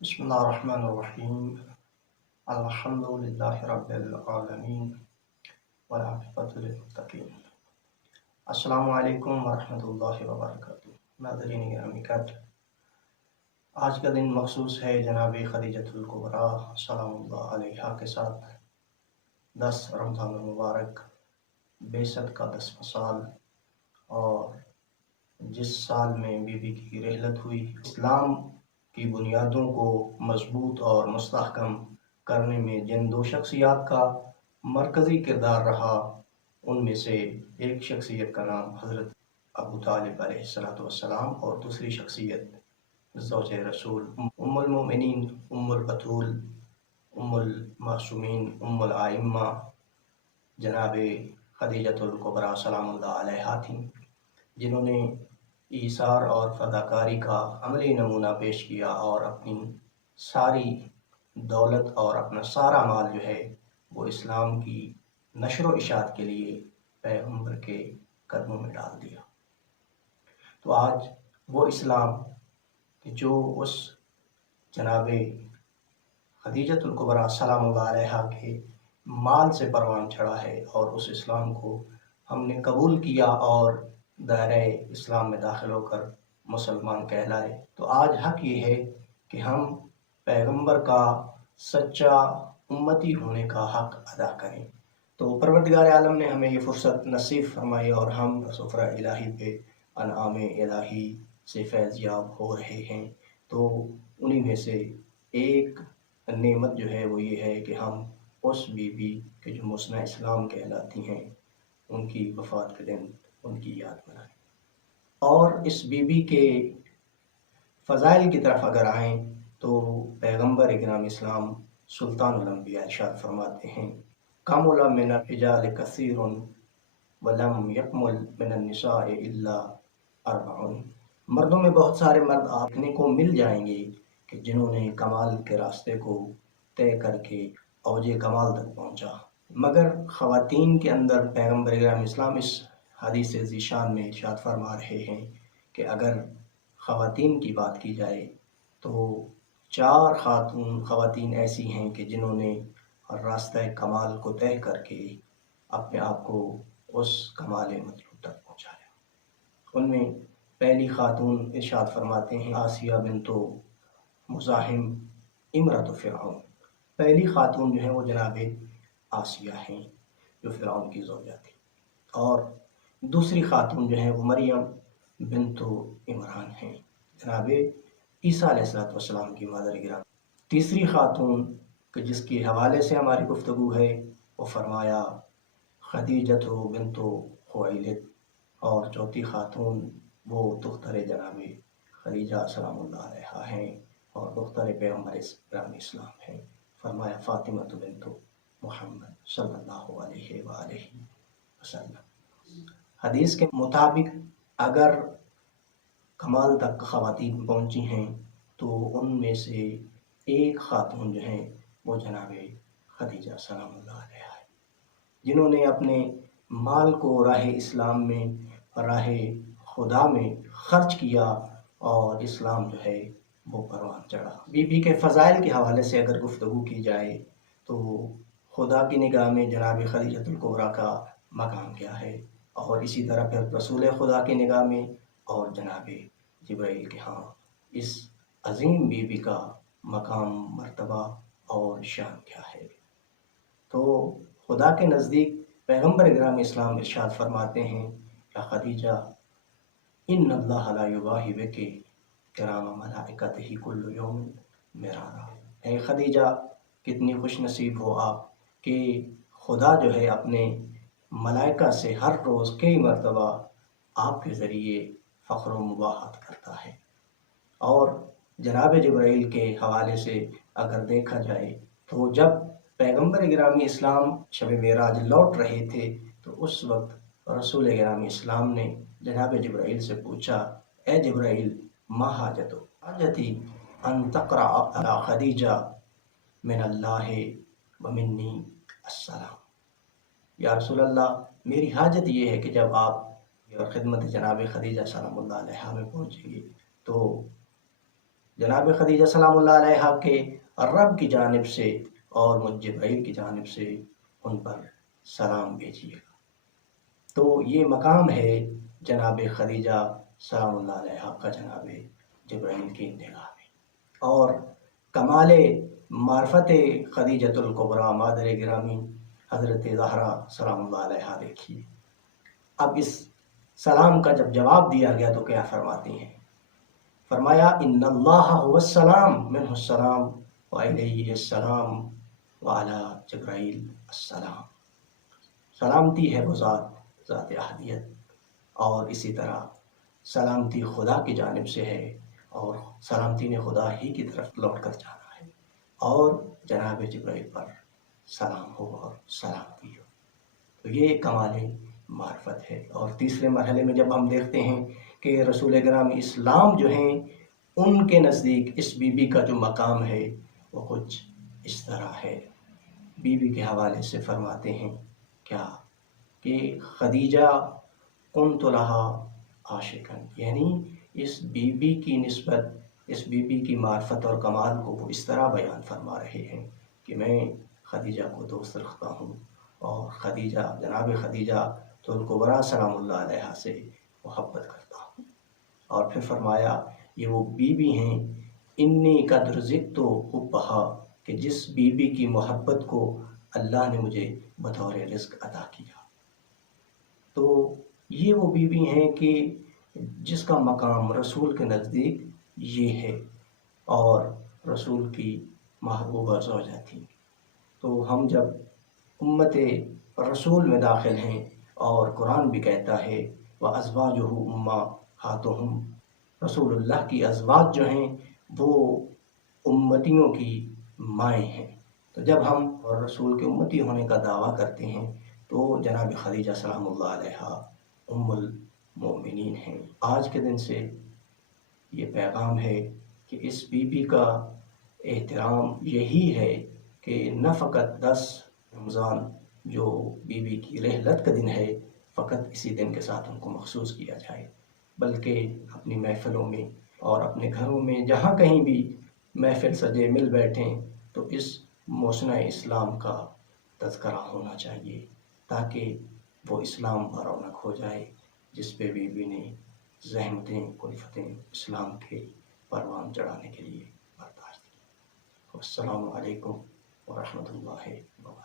بسم اللہ الرحمن الرحیم الحمد للہ رب العالمین والعاقبۃ للمتقین۔ السلام علیکم ورحمۃ اللہ وبرکاتہ۔ ناظرین گرامی، آج کا دن مخصوص ہے جناب خدیجۃ الکبریٰ سلام اللہ علیہا کے ساتھ 10 رمضان المبارک، بعثت کا 10واں سال، اور جس سال میں بی بی کی رحلت ہوئی، اسلام کی بنیادوں کو مضبوط اور مستحکم کرنے میں جن دو شخصیات کا مرکزی کردار رہا، ان میں سے ایک شخصیت کا نام حضرت ابو طالب علیہ السلام اور دوسری شخصیت زوج رسول ام المومنین، ام البتول، ام المعصومین، ام الائمہ جناب خدیجۃ الکبریٰ سلام اللہ علیہا تھیں، جنہوں نے ایثار اور فداکاری کا عملی نمونہ پیش کیا اور اپنی ساری دولت اور اپنا سارا مال جو ہے وہ اسلام کی نشر و اشاعت کے لیے پیغمبر کے قدموں میں ڈال دیا۔ تو آج وہ اسلام کہ جو اس جناب خدیجۃ الکبریٰ سلام اللہ علیہا کے مال سے پروان چڑھا ہے، اور اس اسلام کو ہم نے قبول کیا اور دائرہ اسلام میں داخل ہو کر مسلمان کہلائے، تو آج حق یہ ہے کہ ہم پیغمبر کا سچا امتی ہونے کا حق ادا کریں۔ تو پروردگار عالم نے ہمیں یہ فرصت نصیب فرمائی، اور ہم سفرہ الہی پہ انعام الہی سے فیض یاب ہو رہے ہیں۔ تو انہی میں سے ایک نعمت جو ہے وہ یہ ہے کہ ہم اس بی بی کے جو مسنہ اسلام کہلاتی ہیں، ان کی وفات کے دن ان کی یاد منائیں۔ اور اس بی بی کے فضائل کی طرف اگر آئیں تو پیغمبر اکرام اسلام سلطان الانبیاء ارشاد فرماتے ہیں، کمل من الرجال کثیر ولم یکمل من النساء الا اربع۔ مردوں میں بہت سارے مرد آپنے کو مل جائیں گے کہ جنہوں نے کمال کے راستے کو طے کر کے اوج کمال تک پہنچا، مگر خواتین کے اندر پیغمبر اکرام اسلام اس حدیث ذیشان میں ارشاد فرما رہے ہیں کہ اگر خواتین کی بات کی جائے تو 4 خواتین ایسی ہیں کہ جنہوں نے راستہ کمال کو طے کر کے اپنے آپ کو اس کمال مطلوب تک پہنچایا۔ ان میں پہلی خاتون ارشاد فرماتے ہیں آسیہ بنت مزاحم امرۃ فرعون۔ پہلی خاتون جو ہے وہ جناب آسیہ ہیں، جو فرعون کی زوجہ تھی، اور دوسری خاتون جو ہے وہ مریم بنت عمران ہیں، جناب عیسیٰ علیہ السلام کی مادر گرامی۔ تیسری خاتون کہ جس کے حوالے سے ہماری گفتگو ہے، وہ فرمایا خدیجۃ بنت خویلد، اور چوتھی خاتون وہ دختر جناب خدیجہ سلام اللہ علیہا ہیں اور دختر پیغمبر اسلام ہیں، فرمایا فاطمہ بنت محمد صلی اللہ علیہ وآلہ وسلم۔ حدیث کے مطابق اگر کمال تک خواتین پہنچی ہیں تو ان میں سے ایک خاتون جو ہیں وہ جناب خدیجہ سلام اللہ علیہا ہے، جنہوں نے اپنے مال کو راہ اسلام میں، راہ خدا میں خرچ کیا اور اسلام جو ہے وہ پروان چڑھا۔ بی بی کے فضائل کے حوالے سے اگر گفتگو کی جائے تو خدا کی نگاہ میں جناب خدیجۃ الکبریٰ کا مقام کیا ہے، اور اسی طرح پھر رسول خدا کی نگاہ میں اور جناب جبرائیل کے ہاں اس عظیم بی بی کا مقام، مرتبہ اور شان کیا ہے۔ تو خدا کے نزدیک پیغمبر اکرام اسلام ارشاد فرماتے ہیں یا خدیجہ ان اللہ لا یباہی بک کرام ملائکتہ کل یوم مرارا۔ اے خدیجہ کتنی خوش نصیب ہو آپ کہ خدا جو ہے اپنے ملائکہ سے ہر روز کئی مرتبہ آپ کے ذریعے فخر و مباحت کرتا ہے۔ اور جناب جبرائیل کے حوالے سے اگر دیکھا جائے تو جب پیغمبر گرامی اسلام شب معراج لوٹ رہے تھے تو اس وقت رسول گرامی اسلام نے جناب جبرائیل سے پوچھا، اے جبرائیل ما حاجتو؟ حاجتی ان تقرأ علی خدیجہ من اللہ ومنی السلام۔ یا رسول اللہ، میری حاجت یہ ہے کہ جب آپ خدمت جناب خدیجہ سلام اللہ علیہا میں پہنچیں گے تو جناب خدیجہ سلام اللہ علیہا کے رب کی جانب سے اور مجھ جبرائیل کی جانب سے ان پر سلام بھیجیے گا۔ تو یہ مقام ہے جناب خدیجہ سلام اللہ علیہا کا جناب جبرائیل کی نگاہ میں۔ اور کمال معرفت خدیجۃ الکبریٰ مادر گرامی حضرت زہرا سلام اللہ علیہا دیکھیے۔ اب اس سلام کا جب جواب دیا گیا تو کیا فرماتی ہیں؟ فرمایا ان اللہ هو السلام منہ السلام وعلیہ السلام وعلی جبرائیل السلام۔ سلامتی ہے وہ ذات احدیت، اور اسی طرح سلامتی خدا کی جانب سے ہے، اور سلامتی نے خدا ہی کی طرف لوٹ کر جانا ہے، اور جناب جبرائیل پر سلام ہو اور سلامتی ہو۔ تو یہ کمال معرفت ہے۔ اور تیسرے مرحلے میں جب ہم دیکھتے ہیں کہ رسول گرامی اسلام جو ہیں ان کے نزدیک اس بی بی کا جو مقام ہے وہ کچھ اس طرح ہے۔ بی بی کے حوالے سے فرماتے ہیں کیا کہ خدیجہ کنت لہا عاشقاً، یعنی اس بی بی کی نسبت، اس بی بی کی معرفت اور کمال کو وہ اس طرح بیان فرما رہے ہیں کہ میں خدیجہ کو دوست رکھتا ہوں، اور خدیجہ جناب خدیجہ الکبریٰ سلام اللہ علیہا سے محبت کرتا ہوں۔ اور پھر فرمایا یہ وہ بی بی ہیں انی قد رزقت حبھا، کہ جس بی بی کی محبت کو اللہ نے مجھے بطور رزق عطا کیا۔ تو یہ وہ بی بی ہیں کہ جس کا مقام رسول کے نزدیک یہ ہے، اور رسول کی محبوبہ زوجہ تھی۔ تو ہم جب امت رسول میں داخل ہیں، اور قرآن بھی کہتا ہے وَأَزْوَاجُهُ أُمَّهَاتُهُمْ، رسول اللہ کی ازواج جو ہیں وہ امتیوں کی مائیں ہیں۔ تو جب ہم رسول کے امتی ہونے کا دعویٰ کرتے ہیں تو جناب خدیجہ سلام اللہ علیہا ام المؤمنین ہیں۔ آج کے دن سے یہ پیغام ہے کہ اس بی بی کا احترام یہی ہے کہ نہ فقط 10 رمضان جو بی بی کی رحلت کا دن ہے فقط اسی دن کے ساتھ ان کو مخصوص کیا جائے، بلکہ اپنی محفلوں میں اور اپنے گھروں میں جہاں کہیں بھی محفل سجے مل بیٹھیں تو اس محسنہ اسلام کا تذکرہ ہونا چاہیے، تاکہ وہ اسلام پر رونق ہو جائے جس پہ بی بی نے زحمتیں کلفتیں اسلام کے پروان چڑھانے کے لیے برداشت کی۔ السلام علیکم ورحمۃ اللہ وبرکاتہ۔